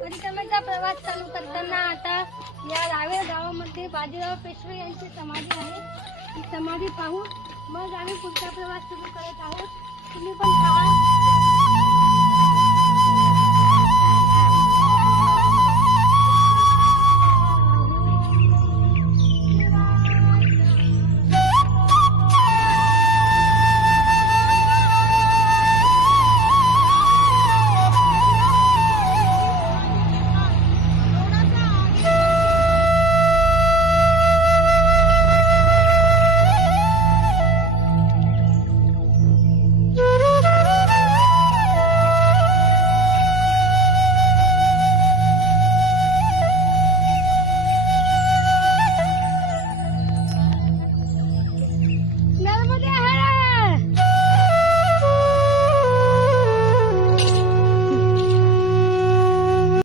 परिक्रमेचा प्रवास चालू करताना आता या रावेर गावामध्ये बाजीराव पेशवे यांची समाधी आहे. ती समाधी पाहून मग आम्ही पुढचा प्रवास सुरू करत आहोत. तुम्ही पण पहा.